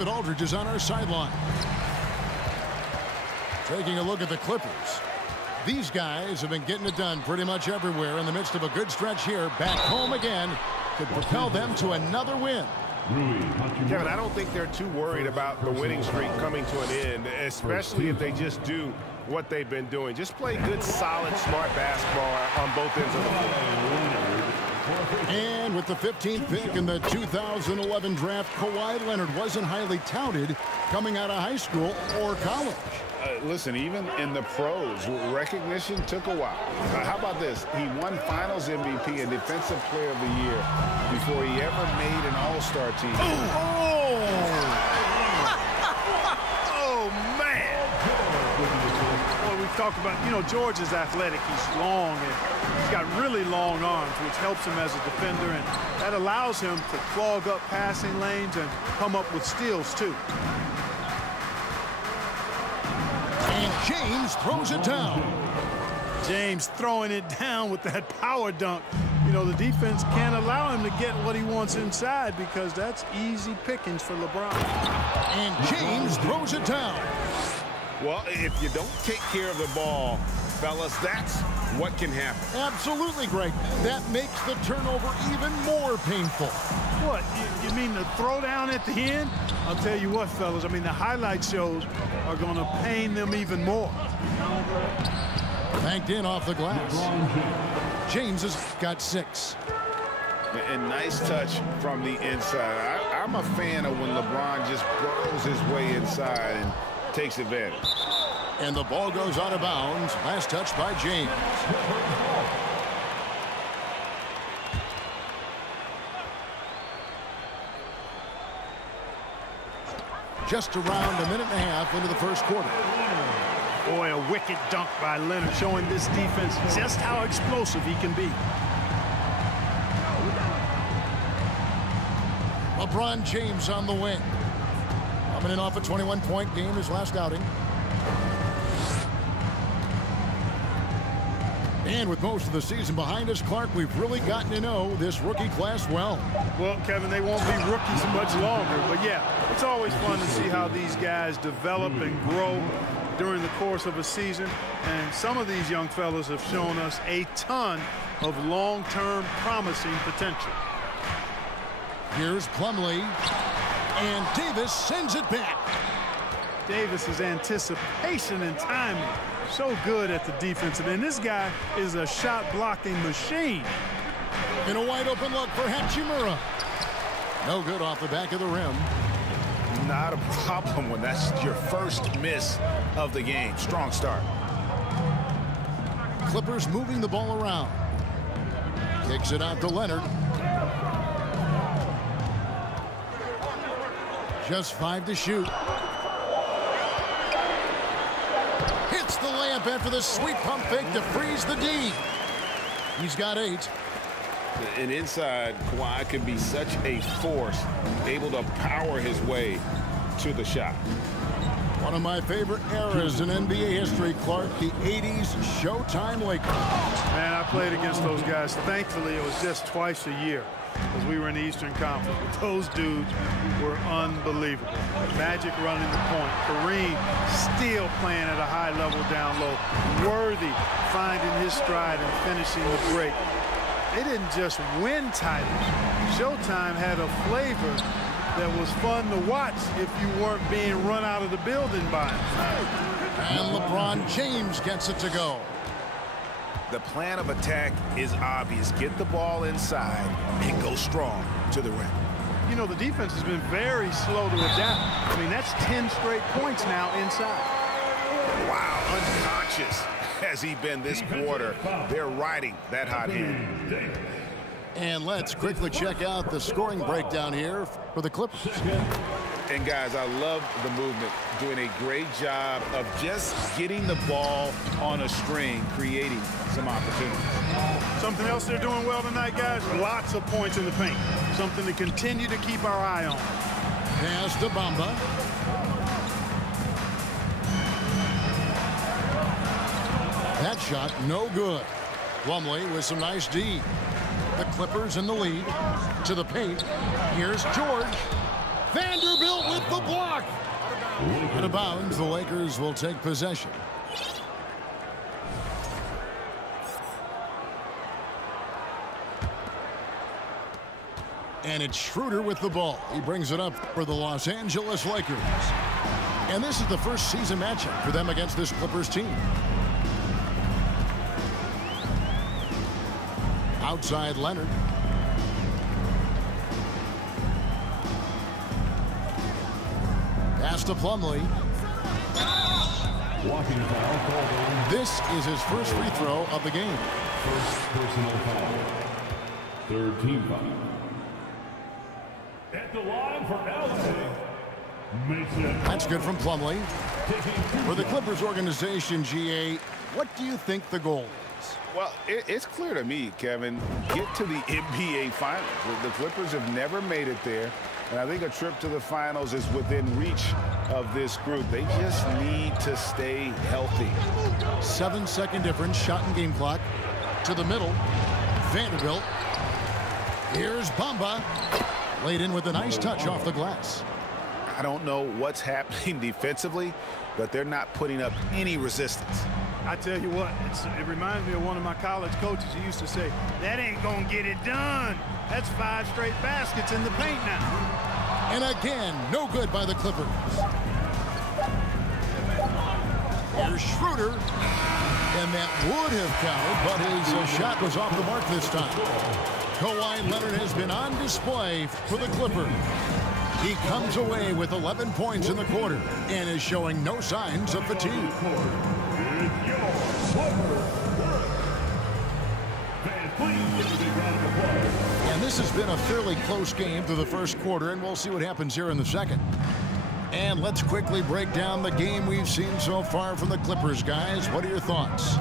David Aldridge is on our sideline. Taking a look at the Clippers. These guys have been getting it done pretty much everywhere in the midst of a good stretch here. Back home again could propel them to another win. Kevin, I don't think they're too worried about the winning streak coming to an end, especially if they just do what they've been doing. Just play good, solid, smart basketball on both ends of the floor. And with the 15th pick in the 2011 draft, Kawhi Leonard wasn't highly touted coming out of high school or college. Listen, even in the pros, recognition took a while. How about this? He won Finals MVP and Defensive Player of the Year before he ever made an All-Star team. Oh, man. Well, we've talked about, George is athletic. He's long, and he's got really long arms, which helps him as a defender, and that allows him to clog up passing lanes and come up with steals, too. And James throws it down. James throwing it down with that power dunk. The defense can't allow him to get what he wants inside because that's easy pickings for LeBron. And James throws it down. Well, if you don't take care of the ball, fellas, that's what can happen. Absolutely, Greg. That makes the turnover even more painful. What? You mean the throwdown at the end? I'll tell you what, fellas. I mean, the highlight shows are going to pain them even more. Banked in off the glass. James has got 6. And nice touch from the inside. I'm a fan of when LeBron just burrows his way inside and takes advantage. And the ball goes out of bounds. Last touch by James. Just around a minute and a half into the first quarter. Boy, a wicked dunk by Leonard, showing this defense just how explosive he can be. LeBron James on the wing. Coming in off a 21-point game his last outing. And with most of the season behind us, Clark, we've really gotten to know this rookie class well. Well, Kevin, they won't be rookies much longer. But, yeah, it's always fun to see how these guys develop and grow during the course of a season. And some of these young fellas have shown us a ton of long-term promising potential. Here's Plumlee. And Davis sends it back. Davis's anticipation and timing. So good at the defensive end. This guy is a shot-blocking machine. In a wide-open look for Hachimura. No good off the back of the rim. Not a problem when that's your first miss of the game. Strong start. Clippers moving the ball around. Kicks it out to Leonard. Just 5 to shoot. Hits the layup after the sweet pump fake to freeze the D. He's got 8. And inside, Kawhi can be such a force, able to power his way to the shot. One of my favorite eras in NBA history, Clark, the 80s Showtime Lakers. Man, I played against those guys. Thankfully, it was just twice a year as we were in the Eastern Conference. But those dudes were unbelievable. Magic running the point. Kareem still playing at a high level down low. Worthy finding his stride and finishing the break. They didn't just win titles. Showtime had a flavor that was fun to watch if you weren't being run out of the building by him. And LeBron James gets it to go. The plan of attack is obvious. Get the ball inside and go strong to the rim. You know, the defense has been very slow to adapt. I mean, that's 10 straight points now inside. Wow, unconscious has he been this quarter. They're riding that hot hand. And let's quickly check out the scoring breakdown here for the Clippers. And guys, I love the movement, doing a great job of just getting the ball on a string, creating some opportunities. Something else they're doing well tonight, guys, lots of points in the paint. Something to continue to keep our eye on. Pass to Bamba. That shot, no good. Plumlee with some nice D. The Clippers in the lead. To the paint. Here's George. Vanderbilt with the block. Out of bounds, the Lakers will take possession. And it's Schroeder with the ball. He brings it up for the Los Angeles Lakers. And this is the first season matchup for them against this Clippers team. Outside Leonard. Pass to Plumlee. This is his first free throw of the game. First personal foul. Third team foul. At the line for LA. That's good from Plumlee. For the Clippers organization, GA, what do you think the goal is? Well, it's clear to me, Kevin, get to the NBA Finals. The Clippers have never made it there, and I think a trip to the Finals is within reach of this group. They just need to stay healthy. 7-second difference, shot and game clock. To the middle, Vanderbilt. Here's Bamba. Laid in with a nice touch off the glass. I don't know what's happening defensively, but they're not putting up any resistance. I tell you what, it reminds me of one of my college coaches. He used to say, that ain't gonna get it done. That's 5 straight baskets in the paint now. And again, no good by the Clippers. Here's Schroeder. And that would have counted, but his shot was off the mark this time. Kawhi Leonard has been on display for the Clippers. He comes away with 11 points in the quarter and is showing no signs of fatigue. And this has been a fairly close game through the first quarter, and we'll see what happens here in the second. And let's quickly break down the game we've seen so far from the Clippers, guys. What are your thoughts?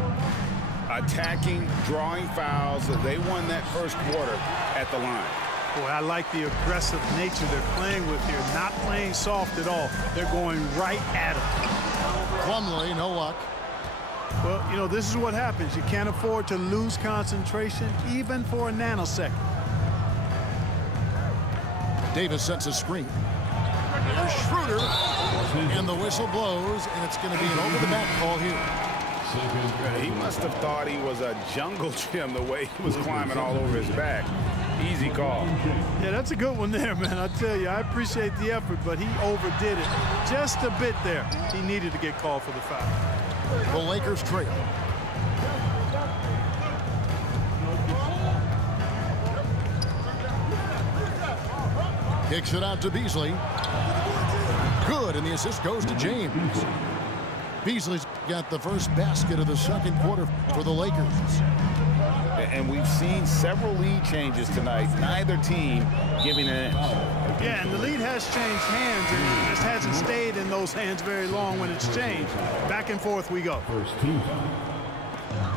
Attacking, drawing fouls. They won that first quarter at the line. Boy, I like the aggressive nature they're playing with here. Not playing soft at all. They're going right at them. Plumlee, no luck. Well, you know, this is what happens. You can't afford to lose concentration even for a nanosecond. Davis sets a screen. Here's Schroeder. And the whistle blows, and it's going to be an over-the-back call here. He must have thought he was a jungle gym the way he was climbing all over his back. Easy call. Yeah, that's a good one there, man. I tell you, I appreciate the effort, but he overdid it just a bit there. He needed to get called for the foul. The Lakers trail. Kicks it out to Beasley. Good, and the assist goes to James. Beasley's got the first basket of the second quarter for the Lakers. And we've seen several lead changes tonight. Neither team giving an inch. Yeah, and the lead has changed hands, and it just hasn't stayed in those hands very long when it's changed. Back and forth we go.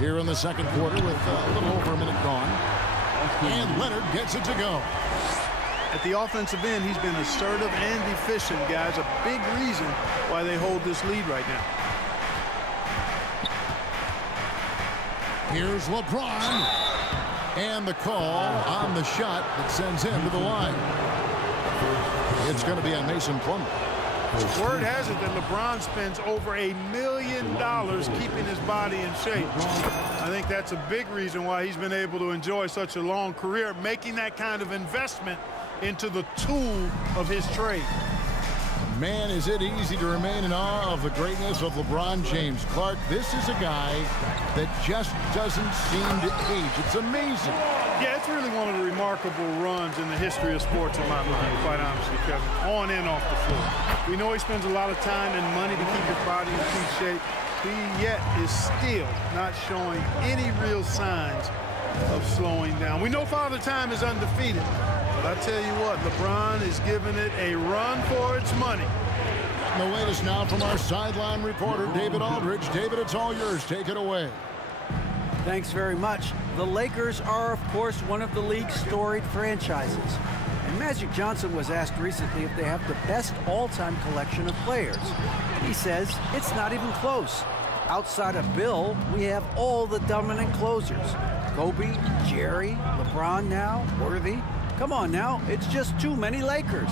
Here in the second quarter with a little over a minute gone. And Leonard gets it to go. At the offensive end, he's been assertive and efficient, guys. A big reason why they hold this lead right now. Here's LeBron. And the call on the shot that sends him to the line. It's going to be on Mason Plumlee. Word has it that LeBron spends over $1 million keeping his body in shape. I think that's a big reason why he's been able to enjoy such a long career, making that kind of investment into the tool of his trade. Man, is it easy to remain in awe of the greatness of LeBron James. Clark, this is a guy that just doesn't seem to age. It's amazing. Yeah, it's really one of the remarkable runs in the history of sports in my mind, quite honestly, Kevin. On and off the floor. We know he spends a lot of time and money to keep his body in good shape. He yet is still not showing any real signs of slowing down. We know Father Time is undefeated. But I tell you what, LeBron is giving it a run for its money. And the latest now from our sideline reporter, David Aldridge. David, it's all yours. Take it away. Thanks very much. The Lakers are, of course, one of the league's storied franchises. And Magic Johnson was asked recently if they have the best all-time collection of players. He says it's not even close. Outside of Bill, we have all the dominant closers. Kobe, Jerry, LeBron now, Worthy. Come on now, it's just too many Lakers.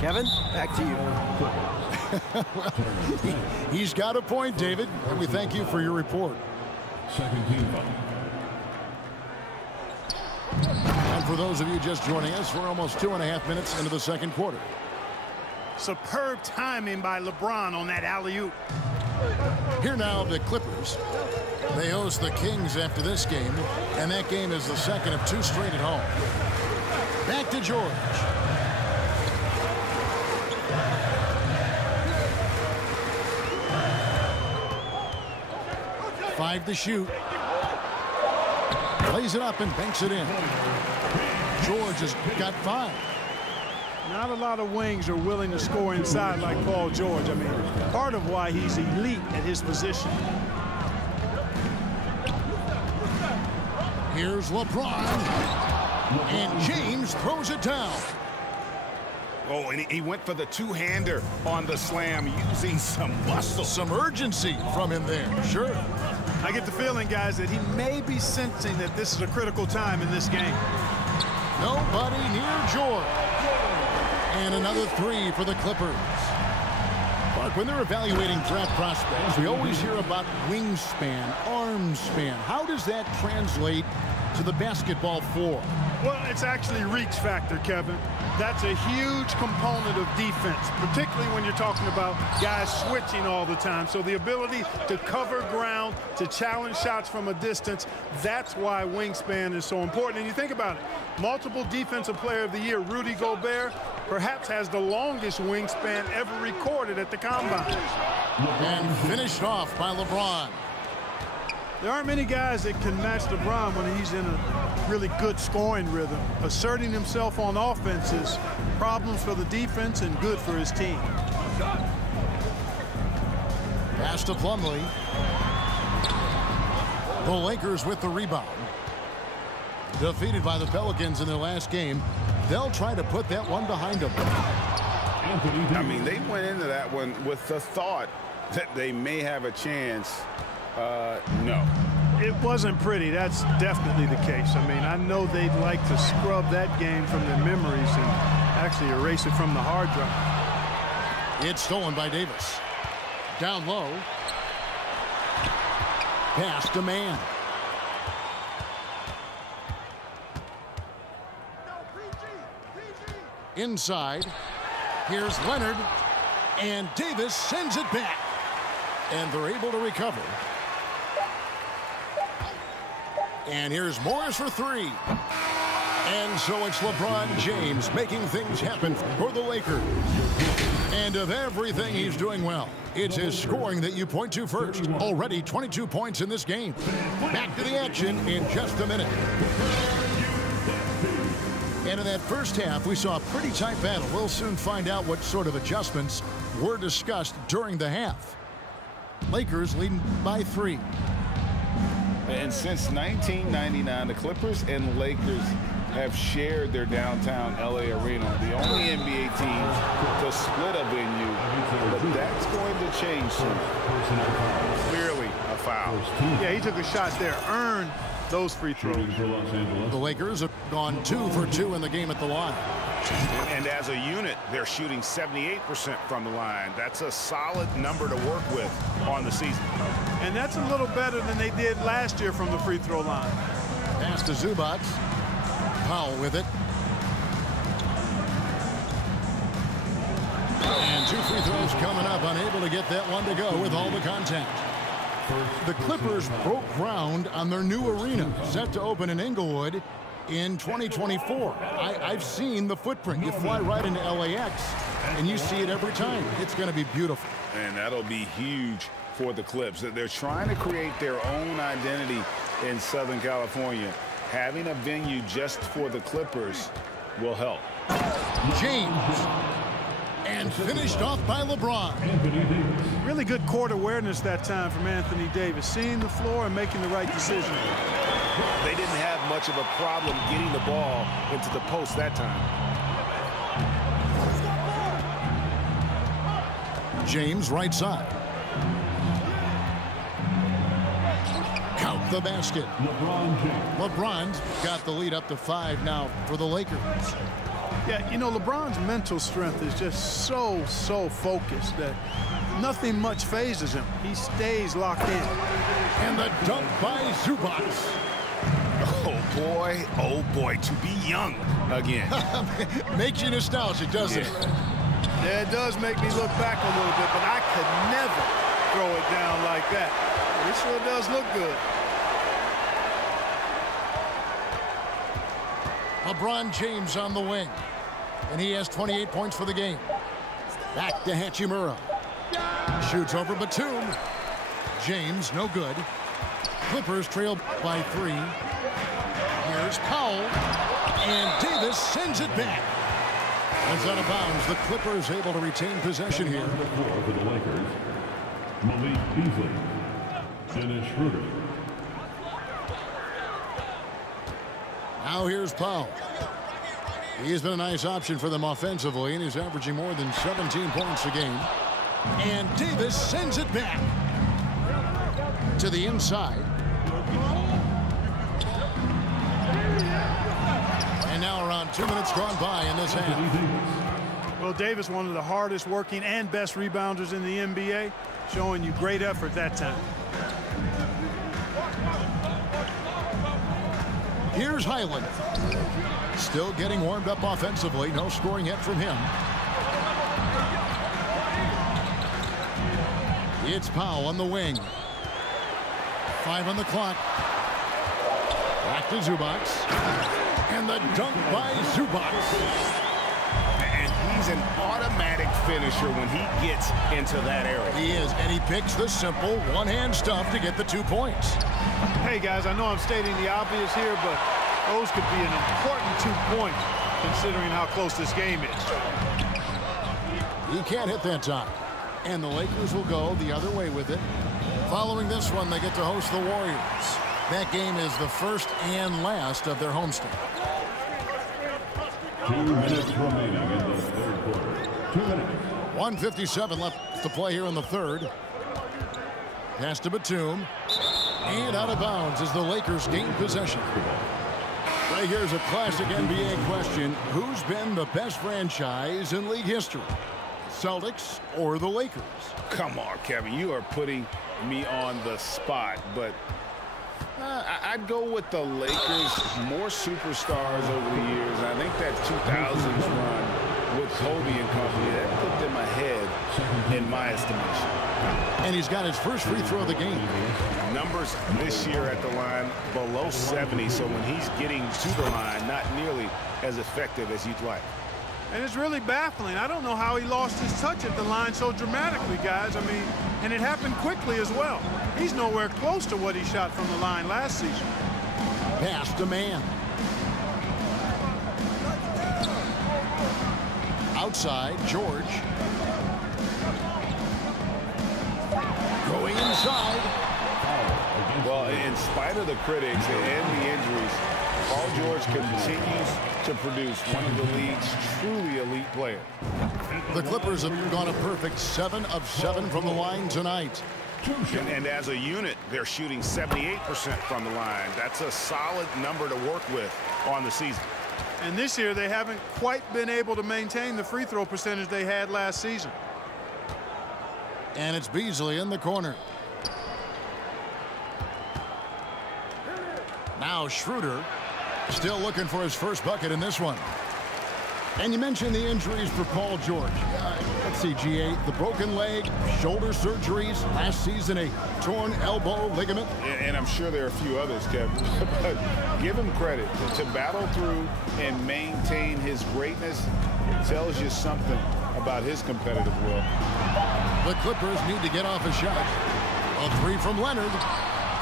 Kevin, back to you. Well, he's got a point, David, and we thank you for your report. Second team foul. And for those of you just joining us, we're almost 2.5 minutes into the second quarter. Superb timing by LeBron on that alley-oop. Here now, the Clippers. They host the Kings after this game, and that game is the second of 2 straight at home. Back to George. Five to shoot. Plays it up and banks it in. George has got 5. Not a lot of wings are willing to score inside like Paul George. I mean, part of why he's elite at his position. Here's LeBron. And James throws it down. Oh, and he went for the two-hander on the slam, using some muscle. Some urgency from him there, sure. I get the feeling, guys, that he may be sensing that this is a critical time in this game. Nobody near George. And another 3 for the Clippers. Mark, when they're evaluating draft prospects, we always hear about wingspan, arm span. How does that translate to the basketball floor? Well, it's actually reach factor, Kevin. That's a huge component of defense, particularly when you're talking about guys switching all the time. So the ability to cover ground, to challenge shots from a distance, that's why wingspan is so important. And you think about it, multiple Defensive Player of the Year, Rudy Gobert, perhaps has the longest wingspan ever recorded at the Combine. And finished off by LeBron. There aren't many guys that can match LeBron when he's in a really good scoring rhythm. Asserting himself on offense is problems for the defense and good for his team. Pass to Plumlee. The Lakers with the rebound. Defeated by the Pelicans in their last game, they'll try to put that one behind them. I mean, they went into that one with the thought that they may have a chance. No. It wasn't pretty. That's definitely the case. I mean, I know they'd like to scrub that game from their memories and actually erase it from the hard drive. It's stolen by Davis. Down low. Pass to Mann. Inside. Here's Leonard. And Davis sends it back. And they're able to recover. And here's Morris for 3. And so it's LeBron James making things happen for the Lakers. And of everything he's doing well, it's his scoring that you point to first. Already 22 points in this game. Back to the action in just a minute. And in that first half, we saw a pretty tight battle. We'll soon find out what sort of adjustments were discussed during the half. Lakers leading by 3. And since 1999, the Clippers and Lakers have shared their downtown LA arena. The only NBA teams to split a venue, but that's going to change soon. Clearly a foul. Yeah, he took a shot there, earned those free throws. The Lakers have gone 2 for 2 in the game at the line. And as a unit, they're shooting 78% from the line. That's a solid number to work with on the season. And that's a little better than they did last year from the free throw line. Pass to Zubac. Powell with it. And 2 free throws coming up, unable to get that one to go with all the contact. The Clippers broke ground on their new arena, set to open in Inglewood in 2024. I've seen the footprint. You fly right into LAX, and you see it every time. It's going to be beautiful. And that'll be huge for the Clips. They're trying to create their own identity in Southern California. Having a venue just for the Clippers will help. James. And finished off by LeBron. Really good court awareness that time from Anthony Davis. Seeing the floor and making the right decision. They didn't have much of a problem getting the ball into the post that time. James right side. Count the basket. LeBron's got the lead up to 5 now for the Lakers. Yeah, you know, LeBron's mental strength is just so focused that nothing much phases him. He stays locked in. And the dunk by Zubac. Oh boy, to be young again. Makes you nostalgic, doesn't it? Yeah, it does make me look back a little bit, but I could never throw it down like that. But it sure does look good. LeBron James on the wing. And he has 28 points for the game. Back to Hachimura. Shoots over Batum. James, no good. Clippers trail by 3. Here's Powell. And Davis sends it back. It's out of bounds. The Clippers able to retain possession here. For the Lakers, Malik Beasley. Dennis Schroeder. Now here's Powell. He's been a nice option for them offensively, and he's averaging more than 17 points a game. And Davis sends it back to the inside. And now around 2 minutes gone by in this half. Well, Davis, one of the hardest working and best rebounders in the NBA, showing you great effort that time. Here's Highland. Still getting warmed up offensively. No scoring yet from him. It's Powell on the wing. 5 on the clock. Back to Zubac. And the dunk by Zubac. And he's an automatic finisher when he gets into that area. He is, and he picks the simple one-hand stuff to get the 2 points. Hey, guys, I know I'm stating the obvious here, but those could be an important 2 points considering how close this game is. He can't hit that time. And the Lakers will go the other way with it. Following this one, they get to host the Warriors. That game is the first and last of their homestand. 2 minutes remaining in the third quarter. 2 minutes. 1:57 left to play here in the third. Pass to Batum. And out of bounds as the Lakers gain possession. Right here's a classic NBA question. Who's been the best franchise in league history? Celtics or the Lakers? Come on, Kevin. You are putting me on the spot, but I'd go with the Lakers. More superstars over the years. I think that 2000s run with Kobe and company, that put them ahead in my estimation. And he's got his first free throw of the game. Numbers this year at the line below 70, so when he's getting to the line, not nearly as effective as you'd like. And it's really baffling. I don't know how he lost his touch at the line so dramatically, guys. I mean, and it happened quickly as well. He's nowhere close to what he shot from the line last season. Pass to man. Outside, George. Going inside. Well, in spite of the critics and the injuries, Paul George continues to produce one of the league's truly elite players. The Clippers have gone a perfect 7 of 7 from the line tonight. And as a unit, they're shooting 78% from the line. That's a solid number to work with on the season. And this year, they haven't quite been able to maintain the free throw percentage they had last season. And it's Beasley in the corner. Now Schroeder still looking for his first bucket in this one. And you mentioned the injuries for Paul George. Let's see, GA, the broken leg, shoulder surgeries, last season a torn elbow ligament. And I'm sure there are a few others, Kevin. But give him credit. To battle through and maintain his greatness tells you something about his competitive will. The Clippers need to get off a shot. A 3 from Leonard.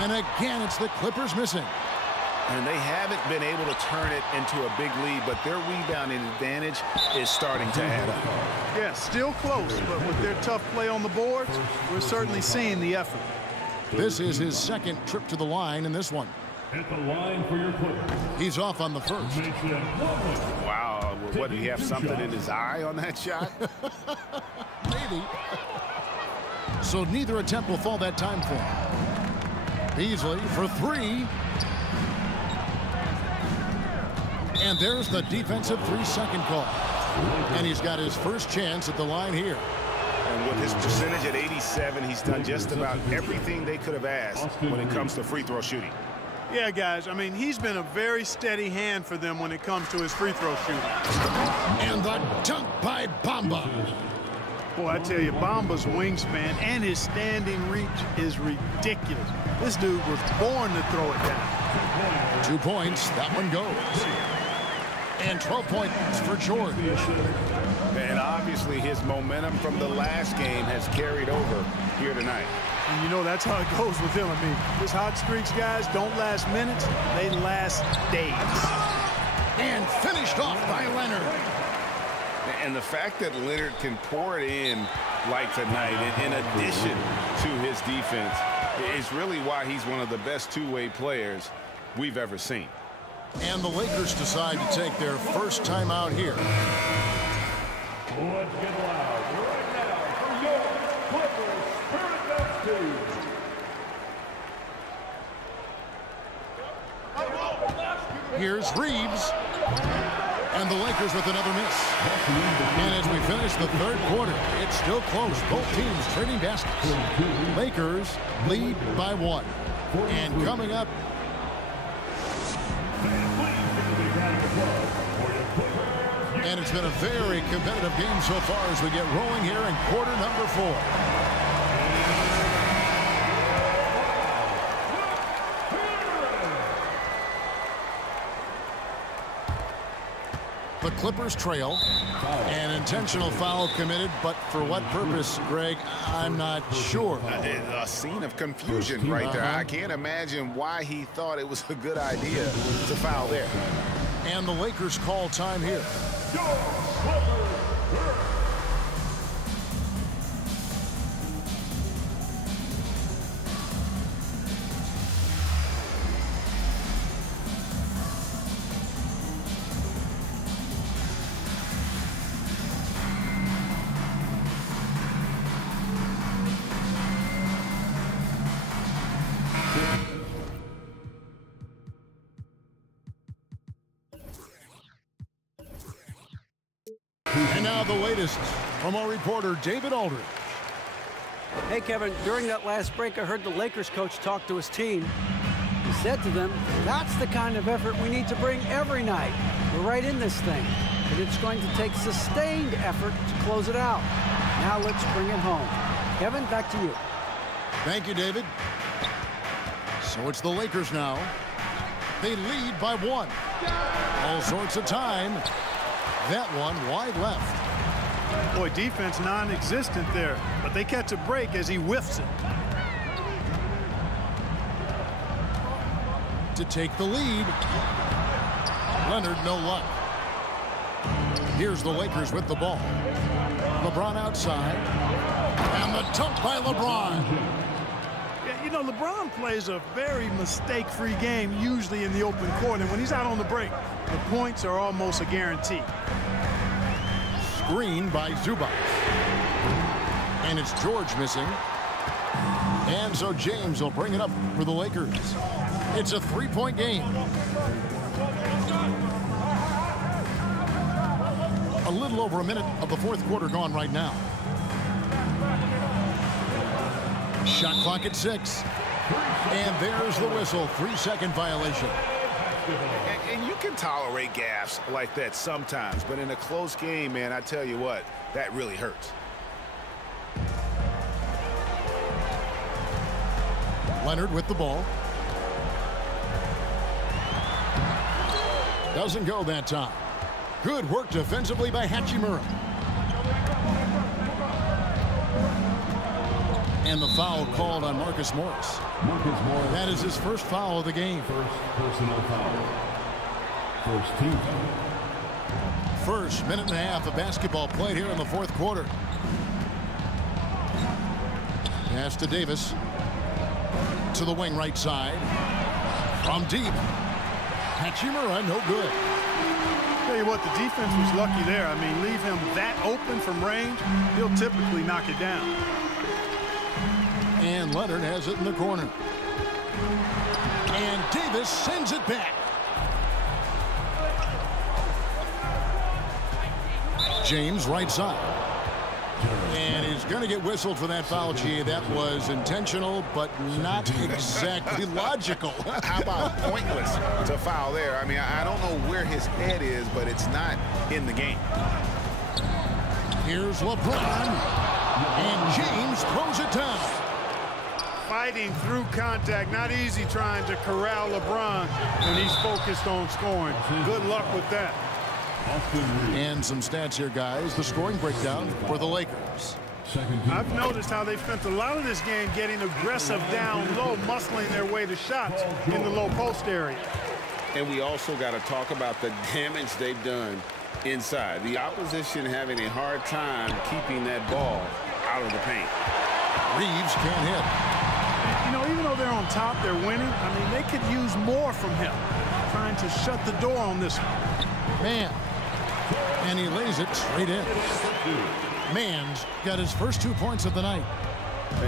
And again, it's the Clippers missing. And they haven't been able to turn it into a big lead, but their rebounding advantage is starting to add up. Yeah, still close, but with their tough play on the boards, we're certainly seeing the effort. This is his second trip to the line in this one. At the line for your Clippers. He's off on the first. Wow, what, did he have something in his eye on that shot? Maybe. So neither attempt will fall that time for him. Beasley for 3. And there's the defensive 3-second call. And he's got his first chance at the line here. And with his percentage at 87, he's done just about everything they could have asked when it comes to free throw shooting. Yeah, guys, I mean, he's been a very steady hand for them when it comes to his free throw shooting. And the dunk by Bamba. Boy, I tell you, Bamba's wingspan and his standing reach is ridiculous. This dude was born to throw it down. 2 points. That one goes. And 12 points for George. And obviously his momentum from the last game has carried over here tonight. And you know that's how it goes with him. I mean, his hot streaks, guys, don't last minutes. They last days. And finished off by Leonard. And the fact that Leonard can pour it in like tonight, in addition to his defense, is really why he's one of the best two-way players we've ever seen. And the Lakers decide to take their first time out here. Let's get loud right now for your Clippers Spirit Dusty. Here's Reeves. And the Lakers with another miss. And as we finish the third quarter, it's still close. Both teams trading baskets. Lakers lead by 1. And coming up, and it's been a very competitive game so far as we get rolling here in quarter number 4. The Clippers trail. An intentional foul committed, but for what purpose, Greg, I'm not sure. A scene of confusion right there. I can't imagine why he thought it was a good idea to foul there. And the Lakers call time here. And now the latest from our reporter, David Aldridge. Hey, Kevin, during that last break, I heard the Lakers coach talk to his team. He said to them, that's the kind of effort we need to bring every night. We're right in this thing, but it's going to take sustained effort to close it out. Now let's bring it home. Kevin, back to you. Thank you, David. So it's the Lakers now. They lead by 1. All sorts of time. That one wide left. Boy, defense non-existent there, but they catch a break as he whiffs it. To take the lead. Leonard, no luck. Here's the Lakers with the ball. LeBron outside. And the dunk by LeBron. Yeah, you know, LeBron plays a very mistake-free game, usually in the open court, and when he's out on the break, the points are almost a guarantee. Screen by Zubac. And it's George missing. And so James will bring it up for the Lakers. It's a 3-point game. A little over a minute of the fourth quarter gone right now. Shot clock at 6. And there's the whistle. 3-second violation. And you can tolerate gaffes like that sometimes, but in a close game, man, I tell you what, that really hurts. Leonard with the ball. Doesn't go that time. Good work defensively by Hachimura. And the foul called on Marcus Morris. That is his first foul of the game. First personal foul. First team foul. First minute and a half of basketball played here in the fourth quarter. Pass to Davis. To the wing right side. From deep. Hachimura, no good. Tell you what, the defense was lucky there. I mean, leave him that open from range, he'll typically knock it down. And Leonard has it in the corner. And Davis sends it back. James right side. And he's going to get whistled for that foul, G. That was intentional, but not exactly logical. How about pointless to foul there? I mean, I don't know where his head is, but it's not in the game. Here's LeBron, and James throws it down. Fighting through contact, not easy trying to corral LeBron when he's focused on scoring. Good luck with that. And some stats here, guys. The scoring breakdown for the Lakers. I've noticed how they've spent a lot of this game getting aggressive down low, muscling their way to shots in the low post area. And we also got to talk about the damage they've done inside. The opposition having a hard time keeping that ball out of the paint. Reeves can't hit. You know, even though they're on top, they're winning. I mean, they could use more from him, trying to shut the door on this one. Man. And he lays it straight in. Mann's got his first 2 points of the night.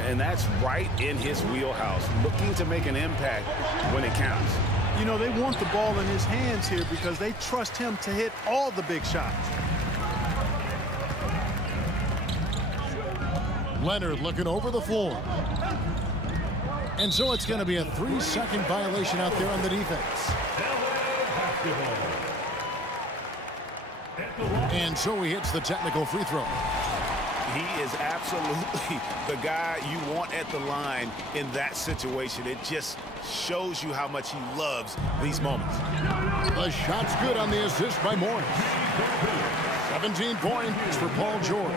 And that's right in his wheelhouse, looking to make an impact when it counts. You know, they want the ball in his hands here because they trust him to hit all the big shots. Leonard looking over the floor. And so it's going to be a 3-second violation out there on the defense. And so he hits the technical free throw. He is absolutely the guy you want at the line in that situation. It just shows you how much he loves these moments. The shot's good on the assist by Morris. 17 points for Paul George.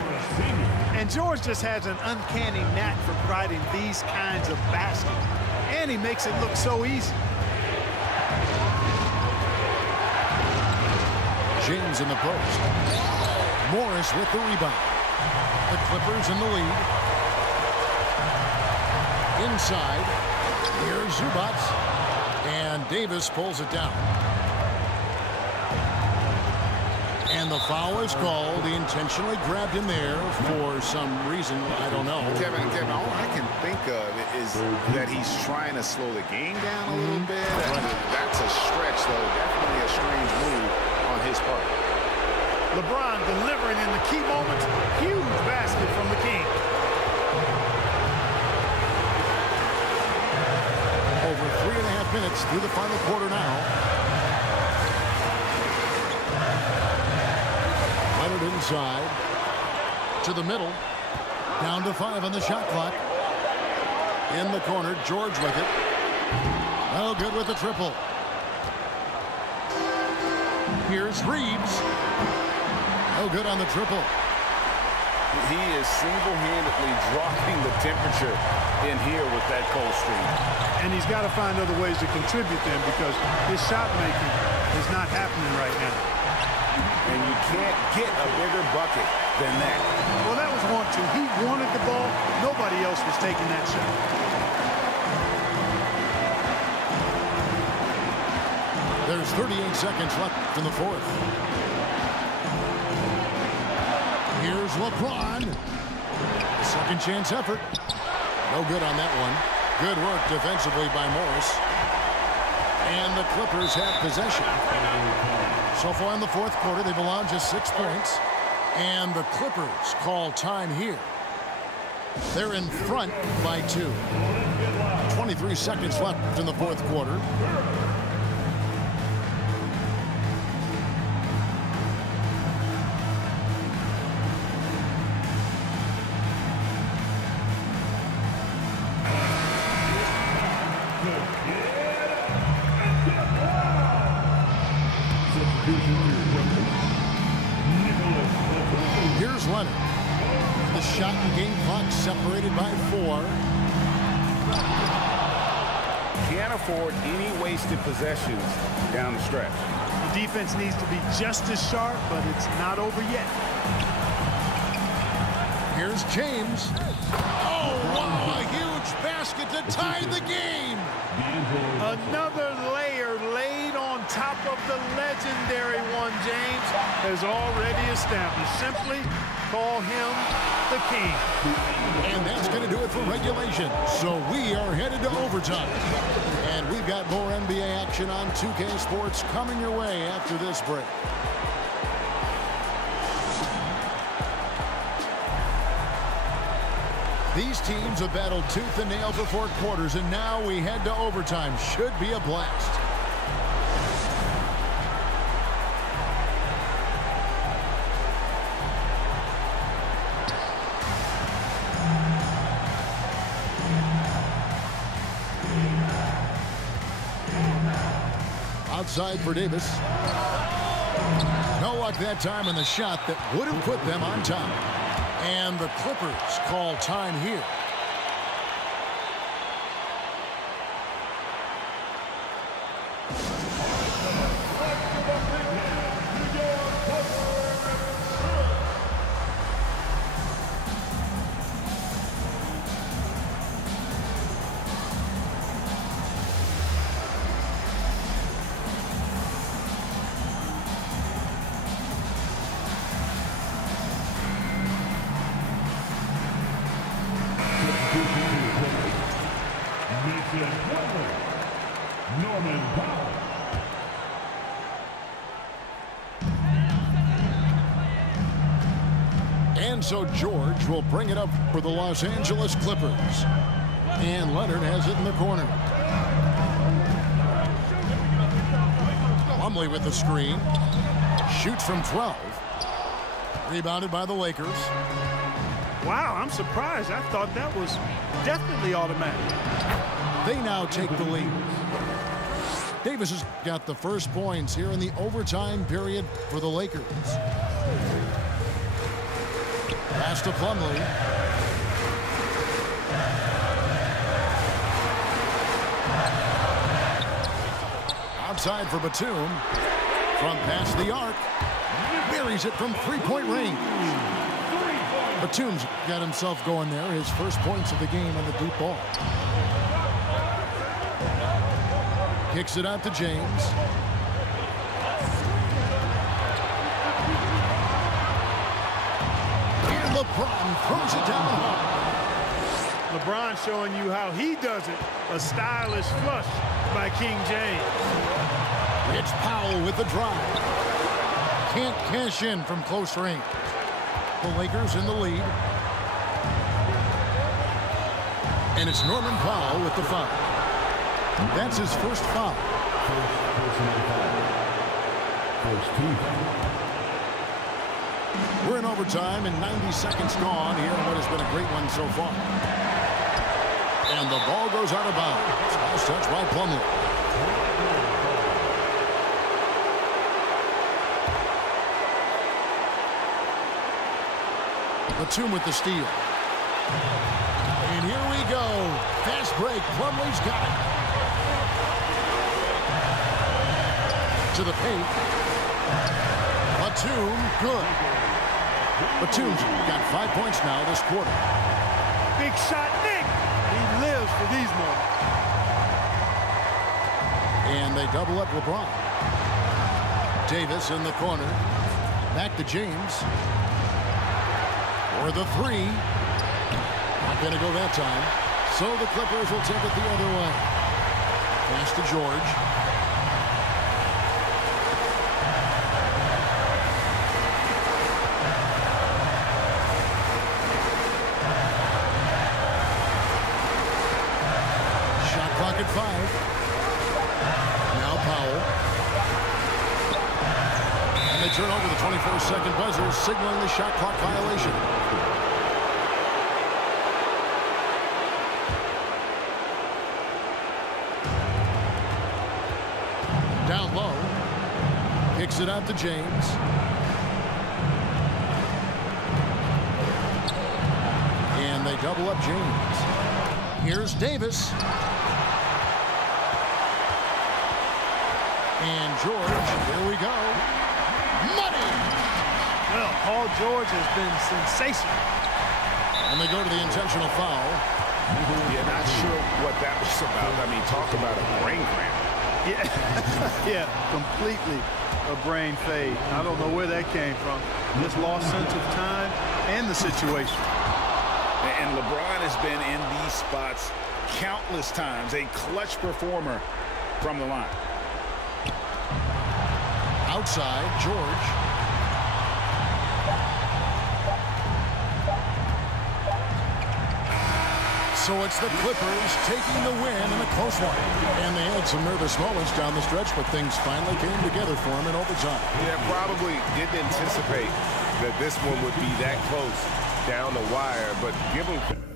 And George just has an uncanny knack for providing these kinds of baskets. And he makes it look so easy. James in the post. Morris with the rebound. The Clippers in the lead. Inside. Here's Zubac. And Davis pulls it down. And the foul is called. He intentionally grabbed him there for some reason. I don't know. Kevin, all I can think of is that he's trying to slow the game down a little bit. That's a stretch, though. Definitely a strange move on his part. LeBron delivering in the key moments. Huge basket from the King. Over 3.5 minutes through the final quarter now. Leonard inside. To the middle. Down to 5 on the shot clock. In the corner, George with it. Oh, good with the triple. Here's Reeves. Oh, good on the triple. He is single-handedly dropping the temperature in here with that cold streak. And he's got to find other ways to contribute then because his shot making is not happening right now. And you can't get a bigger bucket than that. Well, that was 1-2. He wanted the ball. Nobody else was taking that shot. There's 38 seconds left in the fourth. Here's LeBron. Second chance effort. No good on that one. Good work defensively by Morris. And the Clippers have possession. So far in the fourth quarter, they've allowed just 6 points. And the Clippers call time here. They're in front by 2. 23 seconds left in the fourth quarter. Here's Leonard. The shot and game clock separated by 4. Can't afford any wasted possessions down the stretch. The defense needs to be just as sharp, but it's not over yet. Here's James. Oh, wow, a huge basket to tie the game. Another layer laid on top of the legendary one James has already established. Simply call him the King. And that's going to do it for regulation. So we are headed to overtime. And we've got more NBA action on 2K Sports coming your way after this break. These teams have battled tooth and nail for 4 quarters, and now we head to overtime. Should be a blast. Outside for Davis. No luck that time in the shot that would have put them on top. And the Clippers call time here. Norman Powell. And so George will bring it up for the Los Angeles Clippers. And Leonard has it in the corner. Plumlee with the screen. Shoots from 12. Rebounded by the Lakers. Wow, I'm surprised. I thought that was definitely automatic. They now take the lead. Davis has got the first points here in the overtime period for the Lakers. Pass to Plumlee. Outside for Batum. From past the arc. Buries it from 3-point range. Batum's got himself going there. His first points of the game on the deep ball. Kicks it out to James. And LeBron throws it down hard. LeBron showing you how he does it. A stylish flush by King James. It's Powell with the drive. Can't cash in from close range. The Lakers in the lead. And it's Norman Powell with the foul. That's his first foul. We're in overtime and 90 seconds gone here in what has been a great one so far. And the ball goes out of bounds. Last touch by Plumlee. Batum with the steal. And here we go. Fast break. Plumlee's got it. To the paint. Batum, good. Batum's got 5 points now this quarter. Big shot, Nick. He lives for these moments. And they double up LeBron. Davis in the corner. Back to James. For the three. Not going to go that time. So the Clippers will take it the other way. Pass to George. Shot clock at 5. Now Powell. And they turn over the 24-second buzzer, signaling the shot clock violation. Down low. Kicks it out to James. And they double up James. Here's Davis. And George, here we go. Money! Well, Paul George has been sensational. And they go to the intentional foul. Yeah, not sure what that was about. I mean, talk about a brain cramp. Yeah, completely a brain fade. I don't know where that came from. Just lost sense of time and the situation. And LeBron has been in these spots countless times. A clutch performer from the line. Outside, George. So it's the Clippers taking the win in a close one. And they had some nervous moments down the stretch, but things finally came together for them in overtime. Yeah, probably didn't anticipate that this one would be that close down the wire, but give them